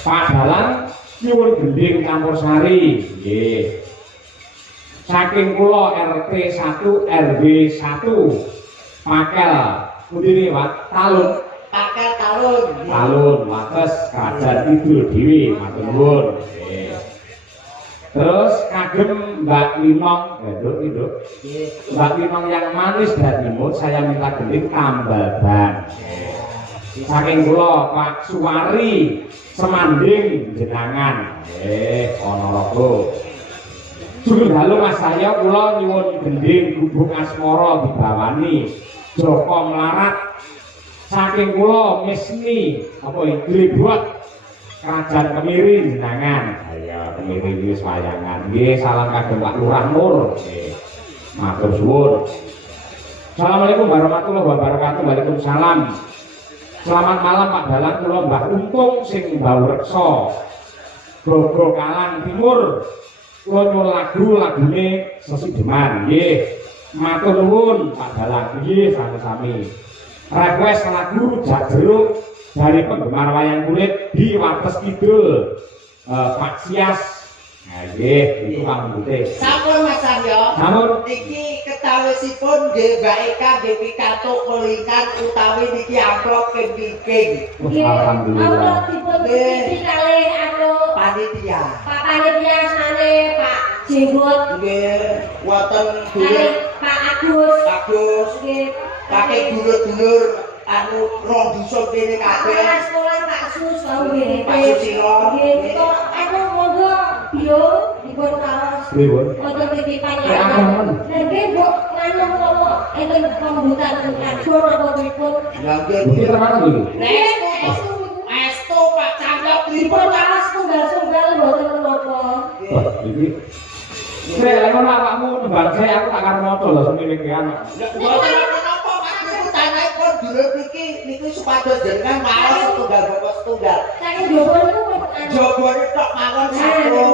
Pak Dalang nyuwun gending Campursari nggih. Saking kula RT 1 RW 1 Pakel pundi niki Pak? Talun. Pakel Talun. Talun wates Kerajaan Kidul dhewe matur nuwun. Nggih. Terus kagem Mbak Linong, Nduk. Mbak Linong yang manis dan imut saya minta gending tambal ban. Saking kula Pak Suwari Semanding jenangan. Ponorogo. Sugeng dalu Mas saya kula nyuwun gending gubuk asmara dibawani Joko Melarat. Saking kula Misni apa Glebot Kerajaan Kemiri jenengan. Ayo Kemiri wis wayangan. Nggih, salam kagem Pak Lurah Nur. Nggih. Matur suwun. Assalamualaikum warahmatullahi wabarakatuh. Waalaikumsalam. Selamat malam Pak Dalang, kula Mbah Untung sing mbau reksa. Gogo Kalang Timur. Kula nyuwun lagune Sesideman. Nggih. Matur nuwun Pak Dalang. Nggih, sami-sami. Request lagu Jak Jeruk dari penggemar wayang kulit di Wates Kidul, Pak Sias. Nah, nggih, itu pamungkute. Sampun Mas Cahyo. Sampun. Niki ketawisipun nggih Mbak Eka nggih pikantuk kelingan utawi niki amplop kending. Alhamdulillah. Amplop dipun titipi kalih Panitia. Pak Panitia sane Pak Jenggot. Nggih, wonten dulur Pak Agus. Bagus. Nggih. Pakai dulur-dulur anu rong dusun kene kabeh. Pak sekolah Pak Sus wau nggih. Pak Susilo. Nggih, kok anu monggo bio dipun kaos. Pripun? Wonten titipan Ya, ampun. Nggih, Bu, nganu kok enten pembutan ngajur apa pripun? Ya nggih. Bukti terang iki. Estu Pak Cahyo Dipun pripun kaos tunggal-tunggal mboten menapa. Wah, iki. Saya ngono awakmu nembang saya aku tak karo moto lho semene iki anak. Mboten napa Pak niku tanahipun dulur niki niku supados jenengan maos tunggal bapak tunggal. Saking jowo niku Jogone tok mawon satu.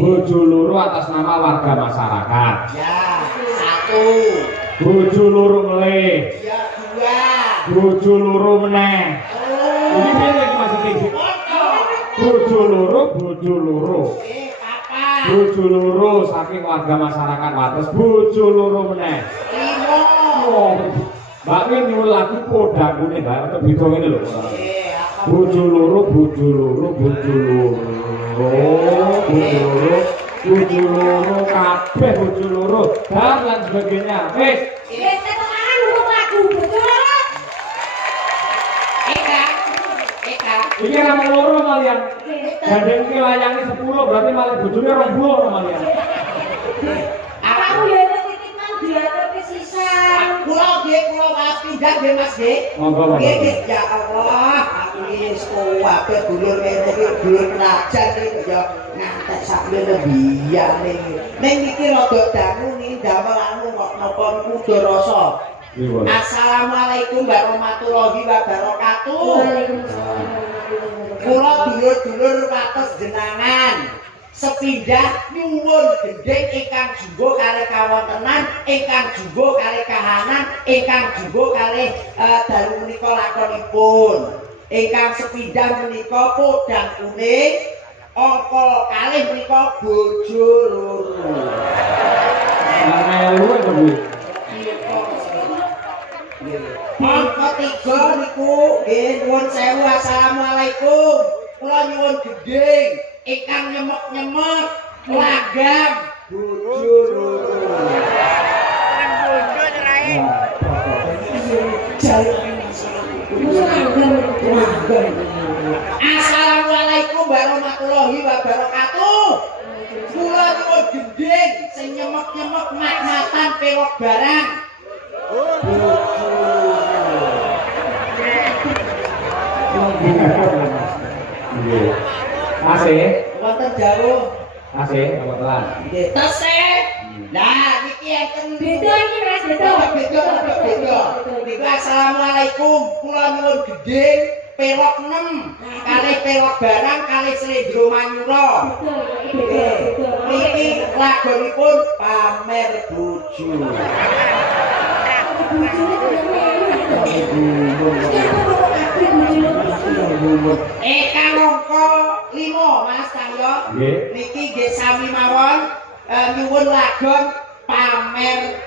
Bojo loro atas nama warga masyarakat. Ya, satu. Bojo loro melih. Ya, dua. Bojo loro meneh. Ini piye iki maksudnya? Bojo loro. Papat. Bojo loro saking warga masyarakat Wates. Bojo loro meneh. Lima. Oh, Mbak Win nyuwun lagu podangune Mbak untuk beda ngene lho. Apa? Bojo loro. Bojo loro kabeh bojo loro dan lain sebagainya. Wis. Wis tekan hukum lagu betul. Eka. Iki nama loro malian. Gandeng iki layange 10 berarti malah bojone 20 malian. Aku ya titipan diaturke sisan. Kula maaf pindah nggih Mas nggih. Monggo. Nggih, ya Allah, aku wis kuwabe dulur kene iki dulur kerajaan iki ya ngantek sak lebiyane. Ning iki rada dangu ning damel anu kok napa niku dorasa. Assalamualaikum warahmatullahi wabarakatuh. Waalaikumsalam. Kula dulur-dulur wates jenangan. Sepindah nyuwun gending ingkang jumbo kalih kawontenan, ingkang jumbo kalih kahanan, ingkang jumbo kalih dalu menika lakonipun. Ingkang sepindah menika podang kuning, angka kalih menika bojo loro. Melu to Bu. Angka 3 niku nggih nuwun sewu assalamualaikum. Kula nyuwun gending ingkang nyemek-nyemek lagam bojo loro. Bojo nyerahe. Assalamualaikum warahmatullahi wabarakatuh. Kula nyuwun gending sing nyemek-nyemek mat-matan pelok barang. Masih, Wonten jauh. masih, apa telan? Nggih, tesih. Lah niki enten Beda iki Mas, beda. beda. Niku assalamualaikum. Kula nyuwun gending pelok 6 kalih pelok barang kalih slendro manyura. Niki lagonipun pamer bojo. Kang angka 5 Mas Cahyo. Nggih. Niki nggih sami mawon nyuwun lagon pamer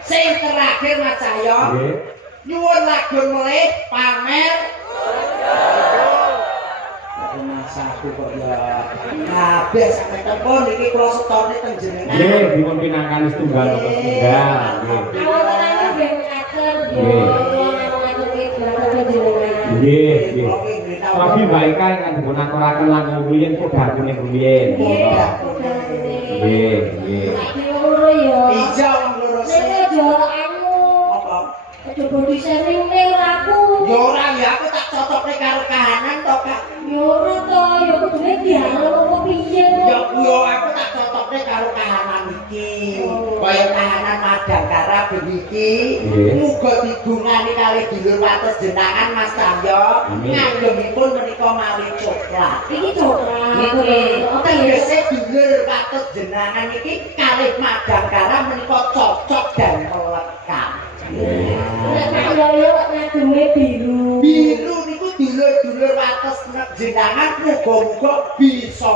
sing terakhir Mas Cahyo. Nggih. Nyuwun lagon mulih pamer Mas aku kok ya kabeh sampe telepon iki kula setone teng jenengan. Nggih, dipun pinangkani setunggal nopo setunggal. Nggih. Nggih, nggih. Tapi baik kan kan dipun aturaken langkung rumiyin padha kuning rumiyin. Nggih, nggih. Ijo loro apa? Coba disering ning aku. Ya ora ya aku tak cocokne karo kahanan to Kak. Ya ora to, ya kudune dialog apa piye. Ya kuwi aku tak cocokne karo kahanan iki. Kaya kahanan Madangkara beniki. Muga digungani kali dulur wates jenengan Mas Cahyo. Ngagungipun menika mawi coklat. Iki coklat. Tegese dulur wates jenengan iki kalih Madangkara menika cocok dan melekat. Nek yo ngagungnya biru. Biru niku dulur-dulur wates jenengan muga-muga bisa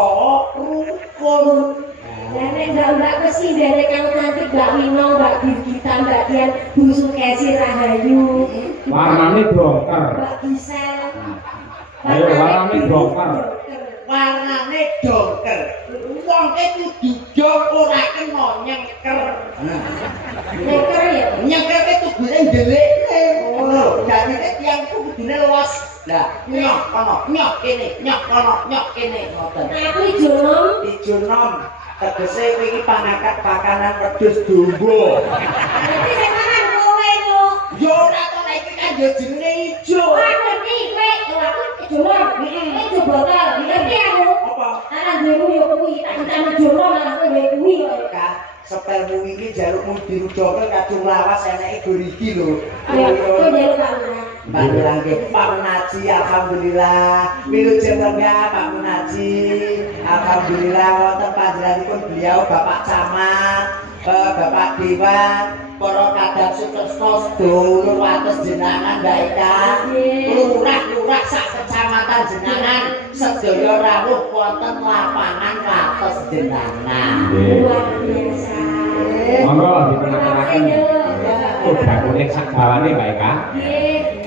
rukun. Nenek mbak mesti dari kamu nanti Mbak Wino, Mbak Birgita, Mbak Dian, Bu Sukesi Rahayu, Warnane dongker. Mbak Gisel. Ayo warnane dongker. Warnane dongker. Wong kudu dong ora kena nyengker. Neker ya. Nyengker tugune ndelik. Ngono. Dadine tiyang kudune los. Lah, nyok kono, nyok kene, nyok kono, nyok kene ngoten. Aku ijo nom. Ijo nom. Tegese iki pangangkat pakanan wedhus dombo. Nanti saya makan kowe yo. Yo ora to nek iki kan yo jenenge ijo. Aku ngerti kowe, yo aku ijo nom. Ijo botol, ngerti aku. Apa? Anak dhewe yo kuwi, tak ditama jono anak kowe kuwi kok. Kak, sepelmu iki jalukmu dirudoke kadung lawas eneke goriki lho. Ya, kowe jaluk Pak Lurah. Mbak Lurah Pak Munaji, alhamdulillah. Wilujeng lenggah Pak Munaji. Alhamdulillah wonten panjenenganipun beliau Bapak Camat, Bapak Dewan, para kadang sukses sedulur wates jenengan Mbak Eka. Lurah-lurah sak kecamatan jenengan sedaya rawuh wonten lapangan wates jenengan. Luar biasa. Monggo dipunaturaken. Padha kuning sak dawane Mbak Eka. Nggih.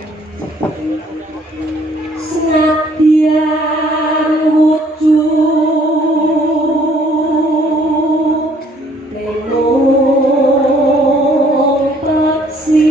Senadyan wujud lenong peksi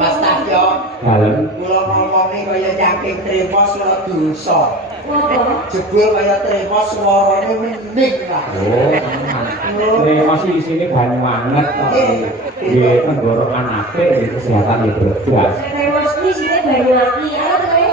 Mas Tahyo, Dalem. kula ngomongnya kaya cangking tremos lo dosa. Apa? Jebul kaya tremos suaranya mending lah. Oh, terima sih isine banyu anget kok. Nggih, tenggorokan apik, nggih kesehatan ya bergas. Terus ini sini banyu lagi, apa tuh?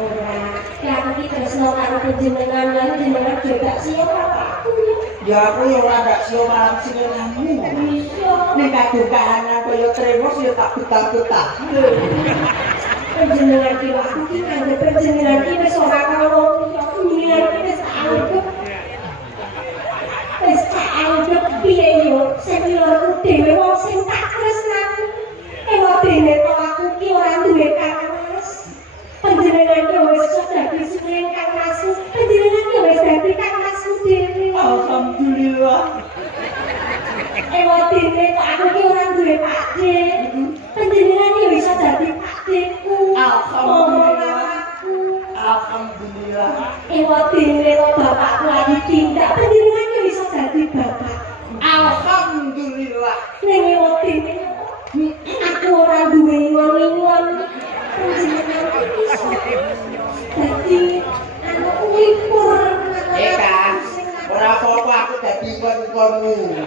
Ora, ya aku ki tresno karo panjenengan lan jenengan juga siapa aku ya. Ya aku ya ora ndak sio malam sinenanmu. Bisa. Nek kadung kahanan kaya tremos ya tak betah-betah. Panjenengan ki aku ki kangge panjenengan ki wis ora karo aku nyuwun ki wis tak anggap. Wis tak anggap piye yo, sing loro dhewe wong sing tak tresnani. Dene to aku ki ora duwe kangmas. Panjenengan ki wis dadi suling kangmasku. Panjenengan ki wis dadi kangmasku dhewe. Alhamdulillah. Dene to aku ki ora duwe pakde. Panjenengan ki wis dadi pakdeku. Alhamdulillah. Alhamdulillah. Dene to bapakku lagi tindak. Panjenengan ki wis dadi bapak. Alhamdulillah. Ning dene aku ora duwe ingon-ingon. Panjenengan ki iso dadi anu kuwi pur. Kan, ora apa-apa aku dadi kon nggonmu.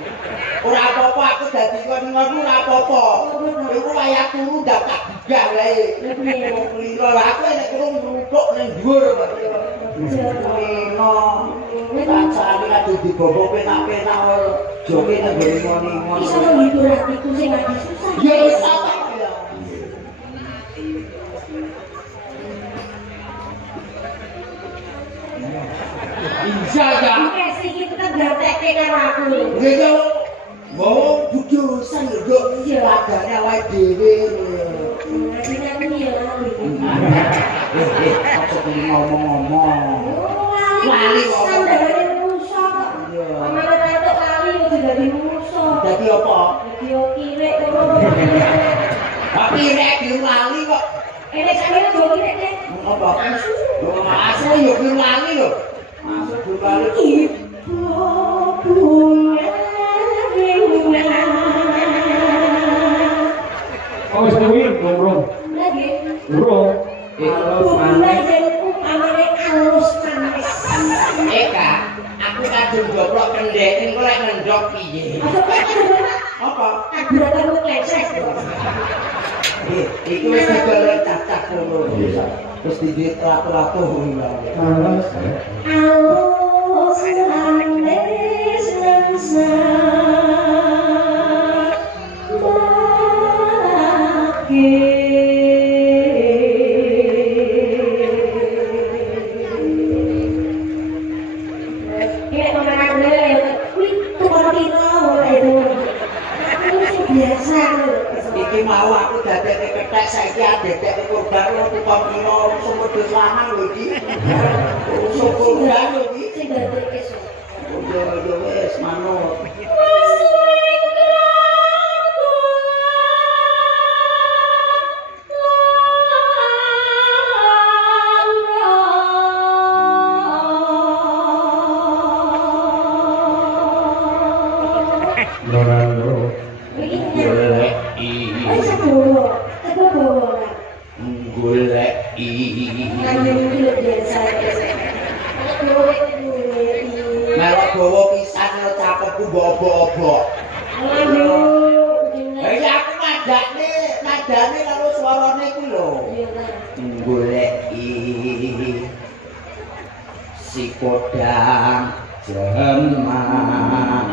Ora apa-apa aku dadi nggon-ngonmu ora apa-apa. Iku wayah turu ndak tak digah wae. Lino lah aku nek kurung ngrupuk ning dhuwur kok. Lino. Kacane kadhe dibobok penak-penak joke nang nggon-ngon. Iso menghibur hatiku sing lagi susah. Ya wis apa ya. Iya ya. Kasih iki tetep gantekke karo aku. Nggih yo. Mau jujusan yo iya adane awake dhewe. Ngasih aku ya lali. Aku pengen ngomong-ngomong. Lali kok. Sandalane musa kok. Amane entuk lali yo dadi musa. Dadi apa? Dadi yo kirek ngono. Tapi nek lali kok. Nek sampeyan yo kirek deh. Apa? Yo masuk yo lali yo. Masuk lali. Ibu bunga bunga. Oh, wis kuwi urung. Lagi. Urung. Bunga jenengku amane alus manis. Eka, aku kadung joplok kendhek engko lek ngendhok piye? Apa? Kaduratanmu klecek. Iku wis digolek cacah ngono. Terus di ratu-ratu ngono. Males. Alus manis rasa. Iki mau aku dadekke kethek saiki adek korban tukang pira sumber dos lanang lho iki. Korban lho iki. Sing dadekke Yo wis manut. Loro. Melok bawa pisan capekku bobo-bobo. Ya aku nadane karo swarane ku lho. Goleki si kodang jemah.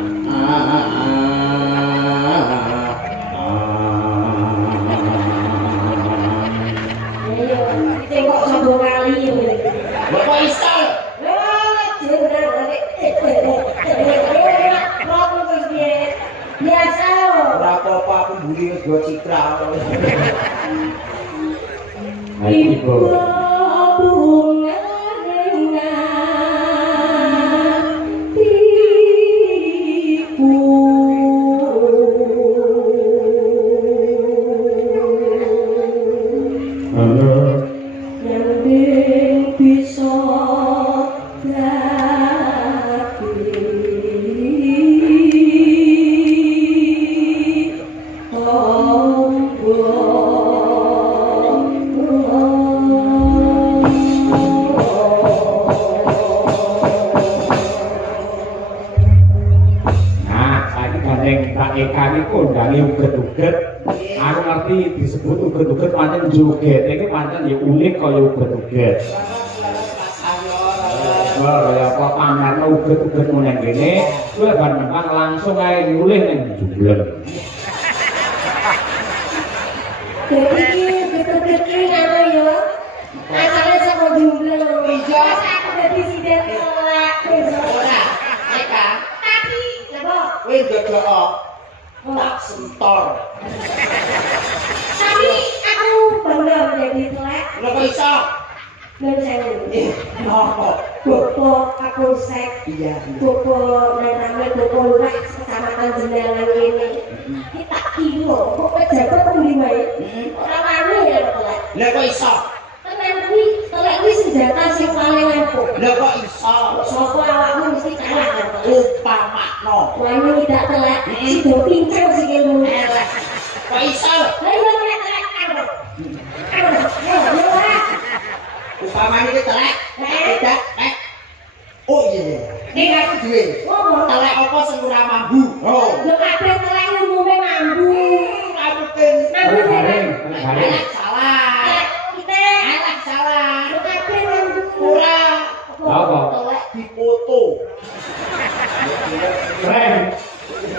Tengok sambung kali ini. Bapak Isal. Biasa loh. Ora apa-apa aku mbuli wis go citra. Ibu bunga bunga tipu. Yang bisa uget-uget. Aku ngerti disebut uget-uget pancen joget. Iki pancen ya unik kaya uget-uget. Wah, ya apa pamerno uget-uget meneng kene, kowe bar menang langsung ae nyulih ning jumbleng. Jadi uget-uget ki ngono ya. Asale saka jumbleng. Iya, aku dadi sidet kelak. Ora, Eka. Tapi, lha Kowe jogok tak sentor. tapi aku bangga menjadi telek. Lha kok iso? Dan saya Napa? Bopo aku sek. Iya. Bopo namanya Bopo Lurah Kecamatan Jenderal ini. Kita kilo, kok pejabat pembeli baik. Orang anu ya telek. Lha kok iso? Telek kuwi senjata sing paling ampuh. Lha kok iso? Sopo awakmu mesti kalah kan telek. Upamakno. Wani tidak telek, sido pincang sikilmu. Kok iso? Lah iya telek anu. Upamane iki telek, tidak, Oh iya. Ning aku duwe. Apa? Telek apa sing ora mambu? Oh. Yo kabeh telek umume mambu. Ngabutin. Mambu garing, nek garing. Salah. kita Alah salah. yo kabeh mambu. Ora. Apa? Telek dipoto. Reng.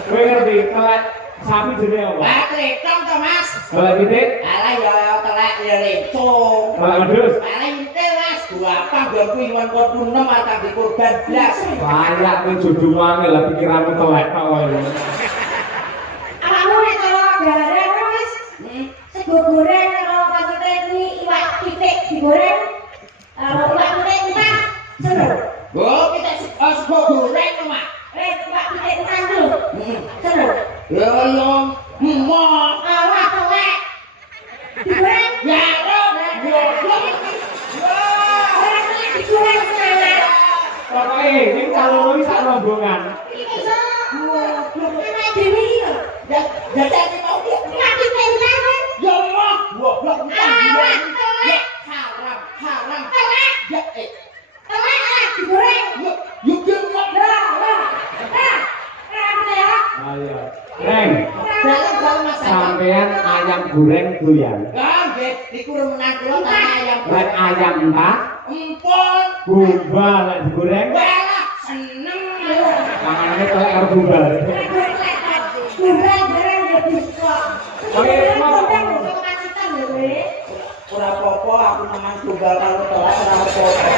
Kowe ngerti telek sapi jenenge apa? Lah tretong to, Mas. Telek pitik, Alah ya telek ya lecong. telek wedhus. Paling entel Mas, gampang nggonku iwan korban 6 atau di korban blas. Banyak kowe jodoh maneh lah pikiranmu telek tok kowe. Awakmu nek cara gareng Mas. Sego goreng karo maksudnya ini iwak pitik digoreng. Iwak pitik entah. Seneng. Oh, kita sego goreng to, Mak. Iwak pitik entah lho. Seneng. Ya ya, emok. Awak telek. Digoreng. Ya, goblok. Orang telek digoreng seneng. Pokoke ning kaloro iki sak rombongan. Iki iso. Goblok. Ana dhewe iki lho. Ya, jadi mau dia. Iwak pitik entah kan. Ya emok, goblok. Awak telek. Haram, haram. Telek. Ya, Telek lah digoreng. yuk gemuk. Ayo. Reng, Dalam masalah. sampean ayam goreng doyan. Kan, iku remenan kula tak ayam. Lek ayam entah, Empon. gombal lek digoreng. Walah, seneng. Mangane telek karo gombal. Ora apa-apa aku mangan tunggal karo telek ora apa-apa.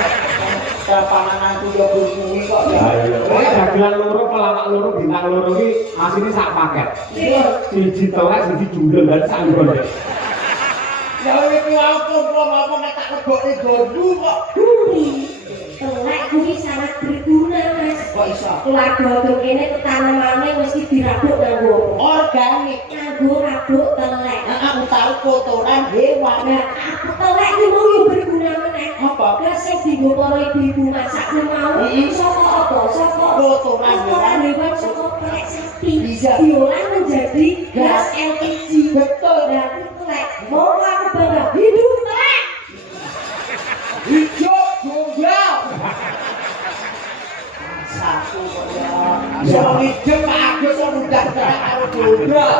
Pangananku yo kuwi kok ya. Ayo. Kowe dagelan loro pelawak loro bintang loro iki asine sak paket. Siji telek siji jundul dan sak nggon. Ya iki aku ngomong nek tak lebokne gondu kok. Telek kuwi sangat berguna, Mas. Kok iso? Keluarga tuh kene tanamane mesti dirabuk nganggo Organik. nganggo rabuk telek. Nah, aku tahu kotoran hewan. Nah, aku telek iki mau yo berguna meneh. Apa? Gas sing dienggo para ibu-ibu masak ku mau saka apa? Saka Kotoran hewan saka telek sapi. Bisa. Diolah menjadi gas LPG. Betul. Nah, itu telek. Mau aku bangga hidup telek. Hidup tunggal. Satu kok ya. Soal hidup Pak Agus udah terak karo tunggal.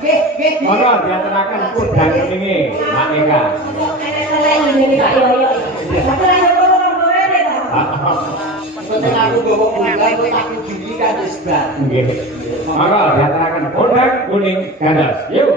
Nggih. Ora diaturaken udang ini, Mak Eka. Kok enek telek ngene Pak Yoyo. Tapi lah yo kok rombongan ta. Penting aku bawa tunggal kok tak kuduni kan wis bar. Nggih. Maka diaturaken udang kuning ganas. Yuk.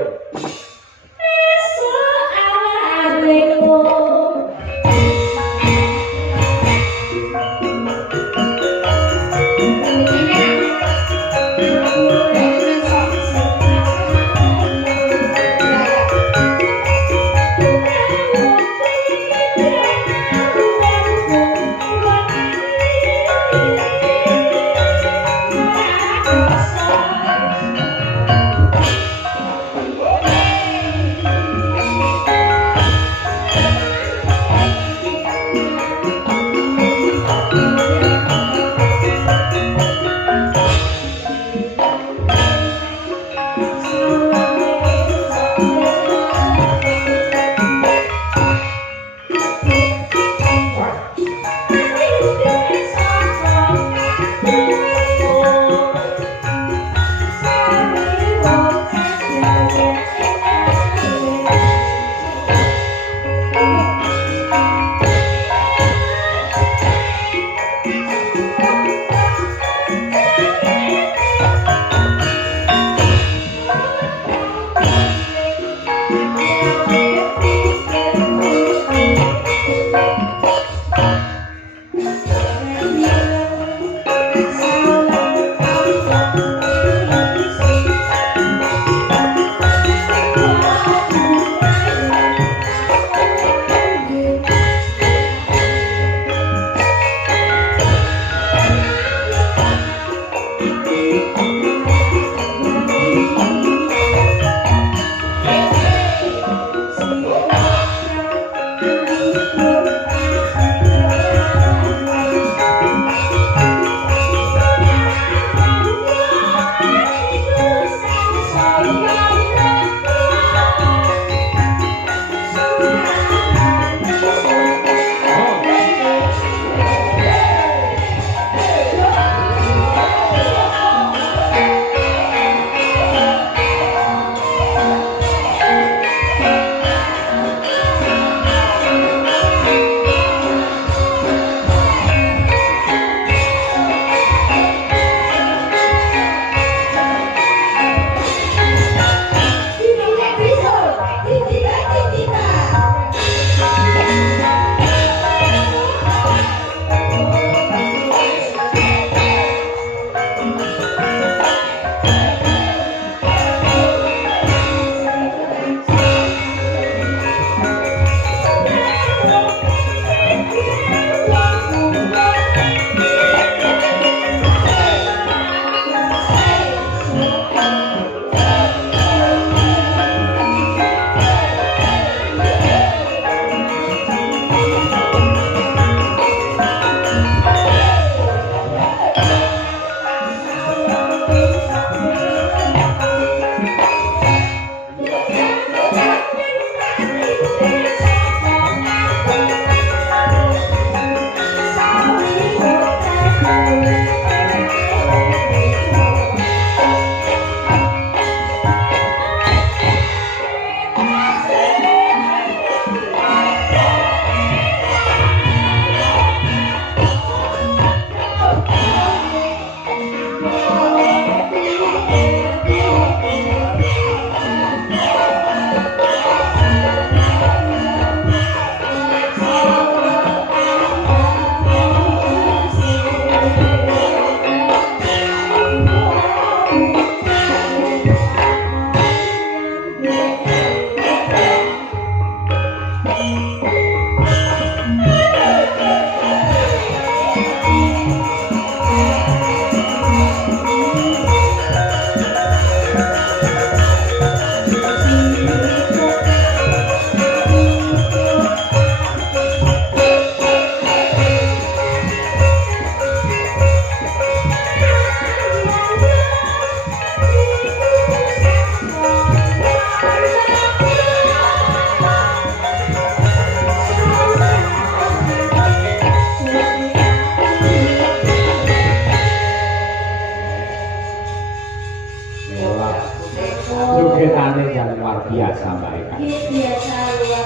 Jogetane yang luar biasa Mbak Eka. Biasa luar.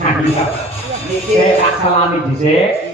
Iya. Niki tak salami dhisik.